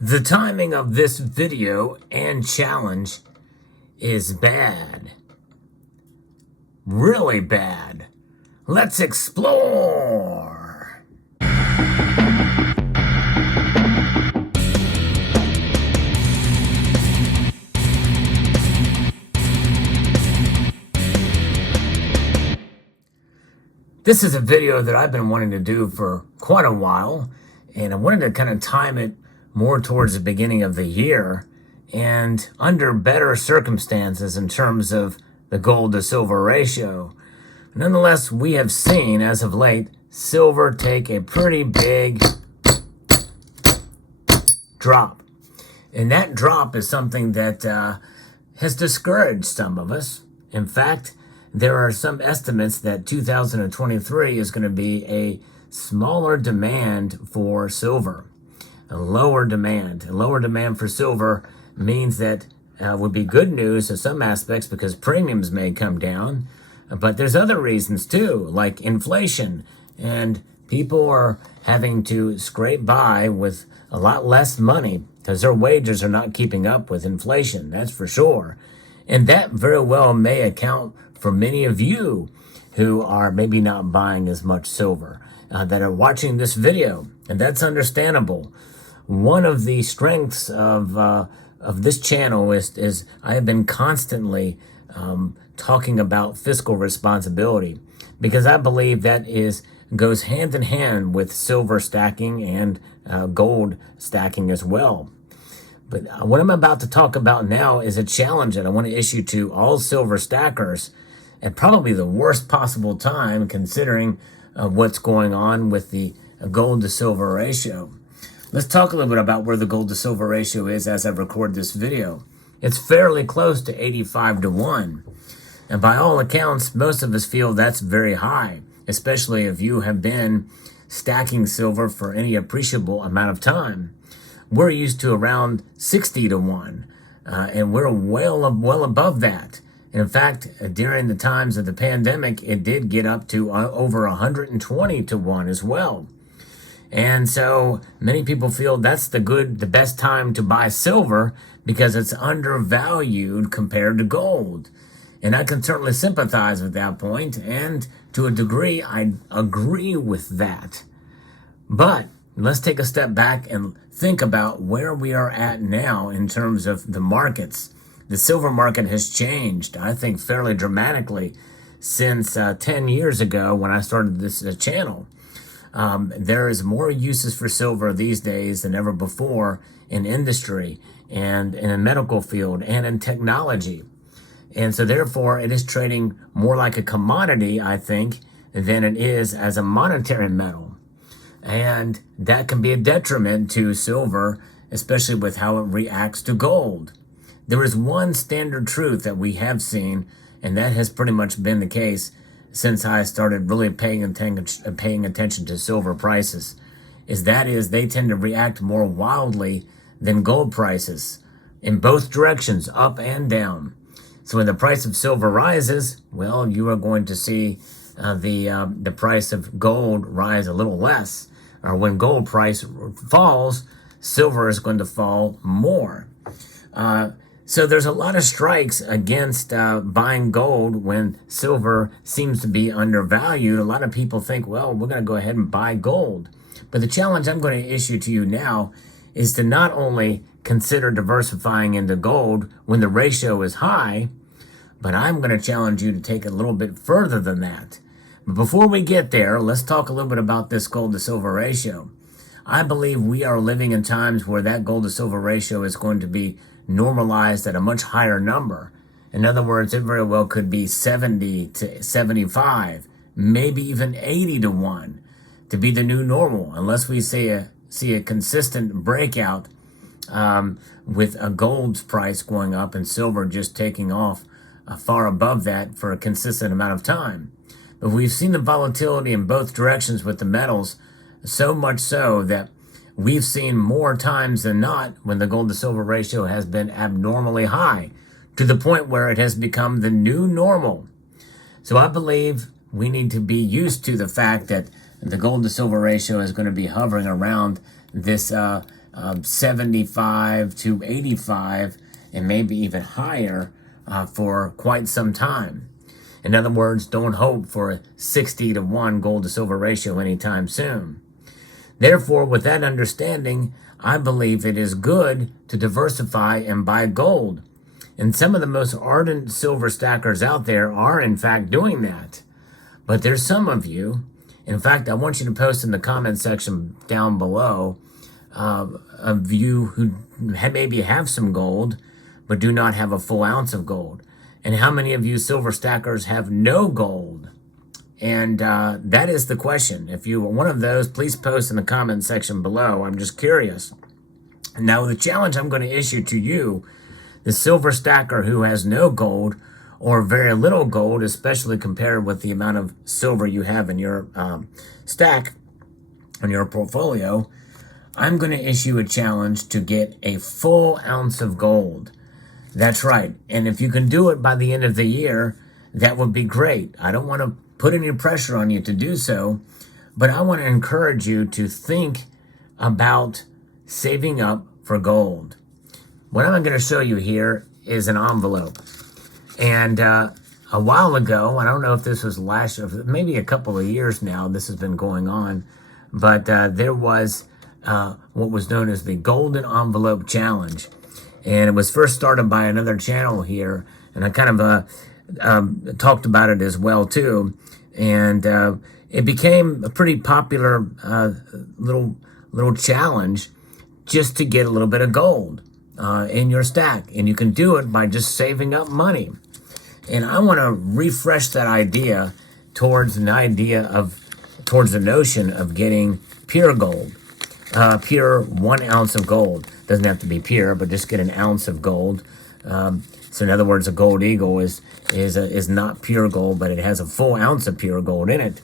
The timing of this video and challenge is bad. Really bad. Let's explore. This is a video that I've been wanting to do for quite a while, and I wanted to kind of time it more towards the beginning of the year and under better circumstances in terms of the gold to silver ratio. Nonetheless, we have seen as of late silver take a pretty big drop. And that drop is something that has discouraged some of us. In fact, there are some estimates that 2023 is going to be a smaller demand for silver. A lower demand. A lower demand for silver means that would be good news in some aspects because premiums may come down. But there's other reasons too, like inflation. And people are having to scrape by with a lot less money because their wages are not keeping up with inflation. That's for sure. And that very well may account for many of you who are maybe not buying as much silver that are watching this video. And that's understandable. One of the strengths of this channel is I have been constantly talking about fiscal responsibility because I believe that goes hand in hand with silver stacking and gold stacking as well. But what I'm about to talk about now is a challenge that I want to issue to all silver stackers at probably the worst possible time considering what's going on with the gold to silver ratio. Let's talk a little bit about where the gold to silver ratio is as I record this video. It's fairly close to 85-1. And by all accounts, most of us feel that's very high, especially if you have been stacking silver for any appreciable amount of time. We're used to around 60-1, and we're well above that. And in fact, during the times of the pandemic, it did get up to over 120-1 as well. And so many people feel that's the best time to buy silver because it's undervalued compared to gold. And I can certainly sympathize with that point, and to a degree, I agree with that. But let's take a step back and think about where we are at now in terms of the markets. The silver market has changed, I think, fairly dramatically since 10 years ago when I started this channel. There is more uses for silver these days than ever before in industry and in the medical field and in technology. And so therefore it is trading more like a commodity, I think, than it is as a monetary metal. And that can be a detriment to silver, especially with how it reacts to gold. There is one standard truth that we have seen, and that has pretty much been the case since I started really paying attention to silver prices, is they tend to react more wildly than gold prices in both directions, up and down. So when the price of silver rises, well, you are going to see the price of gold rise a little less. Or when gold price falls, silver is going to fall more. So there's a lot of strikes against buying gold when silver seems to be undervalued. A lot of people think, well, we're going to go ahead and buy gold. But the challenge I'm going to issue to you now is to not only consider diversifying into gold when the ratio is high, but I'm going to challenge you to take it a little bit further than that. But before we get there, let's talk a little bit about this gold to silver ratio. I believe we are living in times where that gold to silver ratio is going to be normalized at a much higher number. In other words, it very well could be 70-75, maybe even 80-1 to be the new normal, unless we see a consistent breakout with a gold's price going up and silver just taking off far above that for a consistent amount of time. But we've seen the volatility in both directions with the metals, so much so that we've seen more times than not when the gold to silver ratio has been abnormally high, to the point where it has become the new normal. So I believe we need to be used to the fact that the gold to silver ratio is going to be hovering around this 75 to 85 and maybe even higher for quite some time. In other words, don't hope for a 60 to 1 gold to silver ratio anytime soon. Therefore, with that understanding, I believe it is good to diversify and buy gold. And some of the most ardent silver stackers out there are in fact doing that. But there's some of you, in fact, I want you to post in the comment section down below of you who maybe have some gold, but do not have a full ounce of gold. And how many of you silver stackers have no gold? And that is the question. If you are one of those, please post in the comment section below. I'm just curious. Now, the challenge I'm going to issue to you, the silver stacker who has no gold or very little gold, especially compared with the amount of silver you have in your stack, in your portfolio, I'm going to issue a challenge to get a full ounce of gold. That's right. And if you can do it by the end of the year, that would be great. I don't want to put any pressure on you to do so, but I want to encourage you to think about saving up for gold. What I'm going to show you here is an envelope. And a while ago, I don't know if this was last year, maybe a couple of years now, this has been going on, but there was what was known as the Golden Envelope Challenge. And it was first started by another channel here, and I kind of talked about it as well too. And it became a pretty popular little challenge just to get a little bit of gold in your stack. And you can do it by just saving up money. And I want to refresh that idea towards the notion of getting pure gold, pure 1 ounce of gold. Doesn't have to be pure, but just get an ounce of gold. So in other words, a gold eagle is not pure gold, but it has a full ounce of pure gold in it.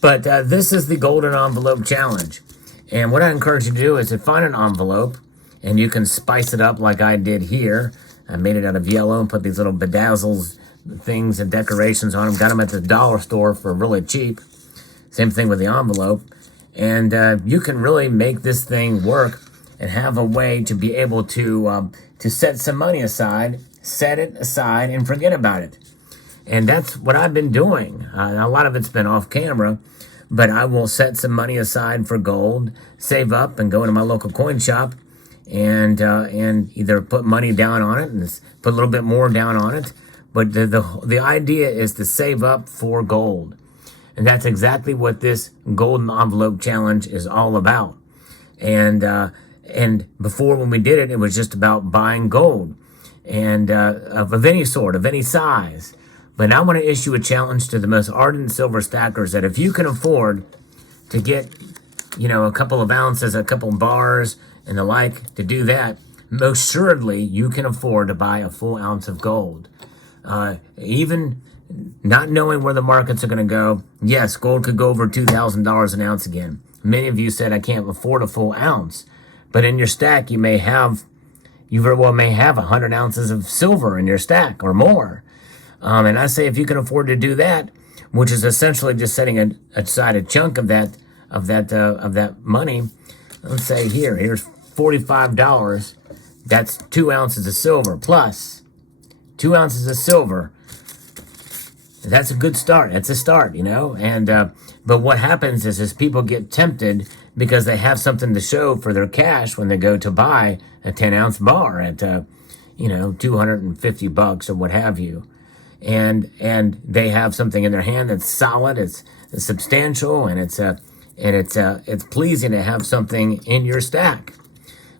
But this is the Golden Envelope Challenge. And what I encourage you to do is to find an envelope, and you can spice it up like I did here. I made it out of yellow and put these little bedazzles things and decorations on them. Got them at the dollar store for really cheap. Same thing with the envelope. And you can really make this thing work and have a way to be able to set some money aside, set it aside, and forget about it. And that's what I've been doing. A lot of it's been off camera, but I will set some money aside for gold, save up, and go into my local coin shop and either put money down on it and put a little bit more down on it. But the idea is to save up for gold. And that's exactly what this Golden Envelope Challenge is all about. And before, when we did it, it was just about buying gold and of any sort, of any size. But I want to issue a challenge to the most ardent silver stackers that if you can afford to get, a couple of ounces, a couple of bars and the like, to do that, most assuredly you can afford to buy a full ounce of gold. Even not knowing where the markets are going to go, yes, gold could go over $2,000 an ounce again. Many of you said, I can't afford a full ounce. But in your stack, you very well may have 100 ounces of silver in your stack or more. And I say if you can afford to do that, which is essentially just setting aside a chunk of that money, let's say here's $45. That's 2 ounces of silver plus 2 ounces of silver. That's a good start. That's a start, And but what happens is people get tempted because they have something to show for their cash when they go to buy a 10-ounce bar at $250 or what have you, and they have something in their hand that's solid, it's substantial, and it's pleasing to have something in your stack.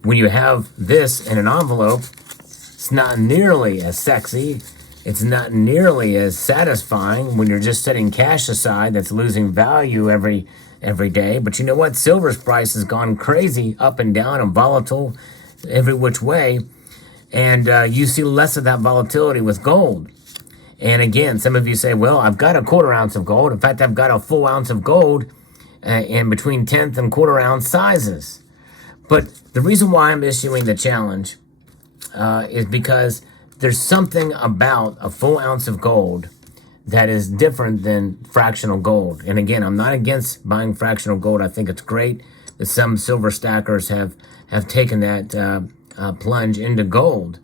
When you have this in an envelope, it's not nearly as sexy. It's not nearly as satisfying when you're just setting cash aside that's losing value every day. But you know what? Silver's price has gone crazy, up and down and volatile every which way. And you see less of that volatility with gold. And again, some of you say, well, I've got a 1/4 ounce of gold. In fact, I've got a full ounce of gold in between 1/10 and 1/4 ounce sizes. But the reason why I'm issuing the challenge is because there's something about a full ounce of gold that is different than fractional gold. And again, I'm not against buying fractional gold. I think it's great that some silver stackers have have taken that plunge into gold.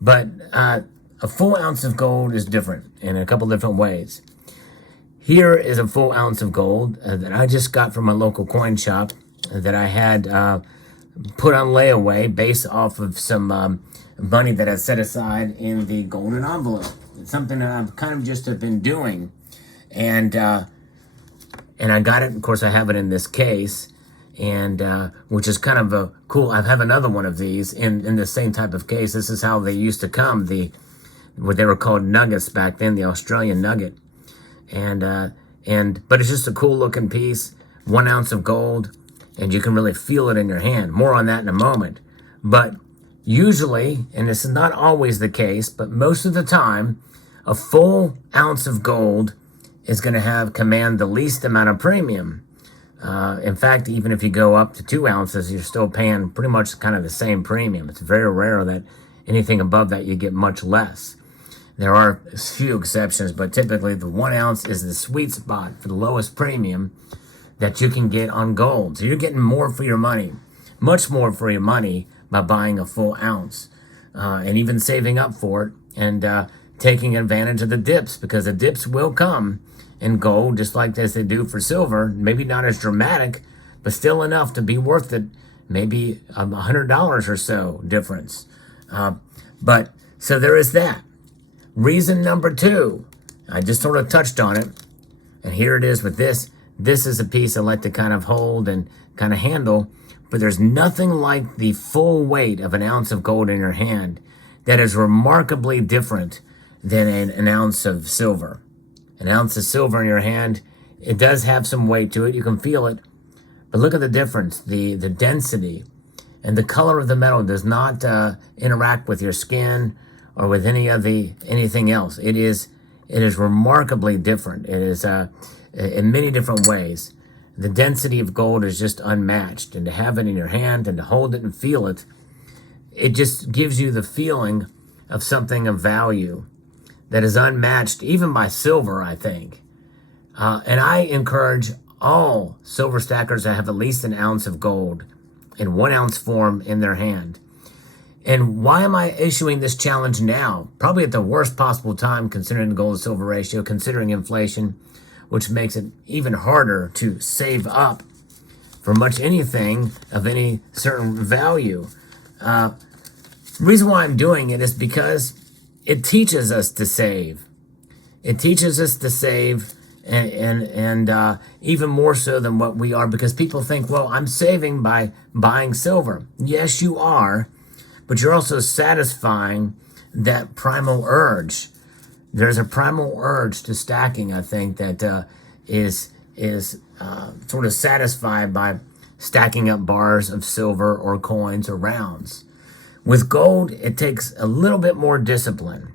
But a full ounce of gold is different in a couple different ways. Here is a full ounce of gold that I just got from a local coin shop that I had put on layaway based off of some money that I set aside in the golden envelope. It's something that I've kind of just have been doing. And I got it, of course, I have it in this case, and which is kind of a cool. I have another one of these in the same type of case. This is how they used to come, what they were called nuggets back then, the Australian nugget. But it's just a cool looking piece, 1 ounce of gold, and you can really feel it in your hand. More on that in a moment. But usually, and this is not always the case, but most of the time, a full ounce of gold is going to command the least amount of premium. In fact, even if you go up to 2 ounces, you're still paying pretty much kind of the same premium. It's very rare that anything above that you get much less. There are a few exceptions, but typically the 1 ounce is the sweet spot for the lowest premium that you can get on gold. So you're getting more for your money, much more for your money by buying a full ounce and even saving up for it and taking advantage of the dips, because the dips will come in gold just like as they do for silver. Maybe not as dramatic, but still enough to be worth it. Maybe $100 or so difference. But so there is that. Reason number 2, I just sort of touched on it, and here it is with this. This is a piece I like to kind of hold and kind of handle, but there's nothing like the full weight of an ounce of gold in your hand that is remarkably different than an ounce of silver. An ounce of silver in your hand, it does have some weight to it. You can feel it, but look at the difference. The density and the color of the metal does not interact with your skin or with anything else. It is remarkably different. It is in many different ways. The density of gold is just unmatched, and to have it in your hand and to hold it and feel it, it just gives you the feeling of something of value that is unmatched even by silver, I think. And I encourage all silver stackers to have at least an ounce of gold in 1 ounce form in their hand. And why am I issuing this challenge now? Probably at the worst possible time, considering the gold to silver ratio, considering inflation, which makes it even harder to save up for much anything of any certain value. The reason why I'm doing it is because it teaches us to save. It teaches us to save, and even more so than what we are, because people think, well, I'm saving by buying silver. Yes, you are. But you're also satisfying that primal urge. There's a primal urge to stacking, I think, that is sort of satisfied by stacking up bars of silver or coins or rounds. With gold, it takes a little bit more discipline.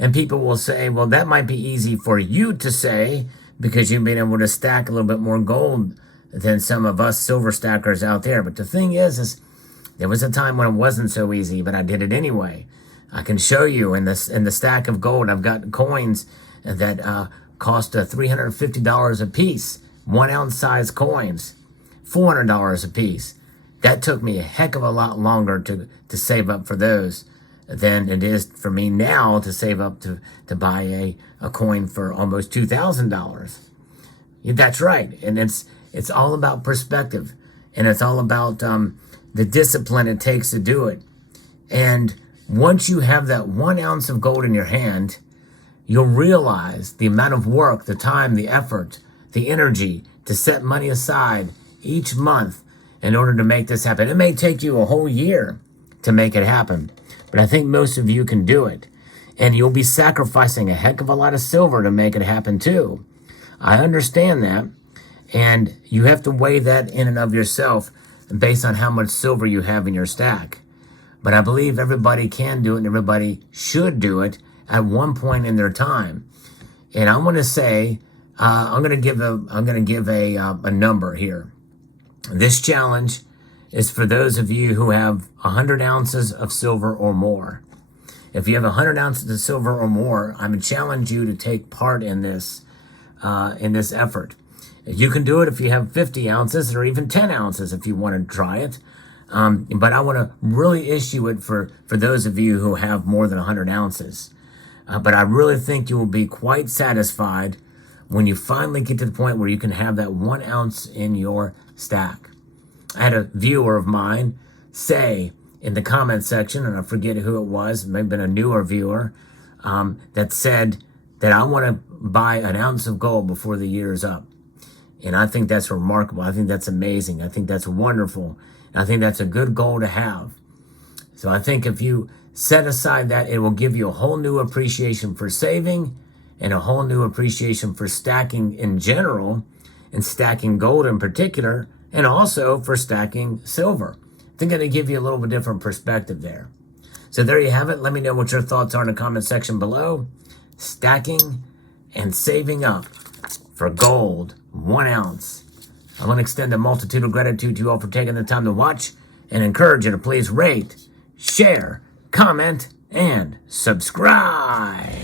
And people will say, well, that might be easy for you to say because you've been able to stack a little bit more gold than some of us silver stackers out there. But the thing is there was a time when it wasn't so easy, but I did it anyway. I can show you in the stack of gold, I've got coins that cost $350 a piece, 1 ounce size coins, $400 a piece. That took me a heck of a lot longer to save up for those than it is for me now to save up to buy a coin for almost $2,000. That's right. And it's all about perspective, and it's all about the discipline it takes to do it. And once you have that 1 ounce of gold in your hand, you'll realize the amount of work, the time, the effort, the energy to set money aside each month in order to make this happen. It may take you a whole year to make it happen, but I think most of you can do it. And you'll be sacrificing a heck of a lot of silver to make it happen too. I understand that. And you have to weigh that in and of yourself based on how much silver you have in your stack. But I believe everybody can do it, and everybody should do it at one point in their time. And I want to say, I'm going to give a number here. This challenge is for those of you who have 100 ounces of silver or more. If you have 100 ounces of silver or more, I'm going to challenge you to take part in this effort. You can do it if you have 50 ounces or even 10 ounces if you want to try it. But I want to really issue it for those of you who have more than 100 ounces. But I really think you will be quite satisfied when you finally get to the point where you can have that 1 ounce in your stack. I had a viewer of mine say in the comment section, and I forget who it was, it may have been a newer viewer, that said that I want to buy an ounce of gold before the year is up. And I think that's remarkable. I think that's amazing. I think that's wonderful. And I think that's a good goal to have. So I think if you set aside that, it will give you a whole new appreciation for saving and a whole new appreciation for stacking in general and stacking gold in particular, and also for stacking silver. I think it'll give you a little bit different perspective there. So there you have it. Let me know what your thoughts are in the comment section below. Stacking and saving up for gold, 1 ounce. I want to extend a multitude of gratitude to you all for taking the time to watch and encourage you to please rate, share, comment, and subscribe.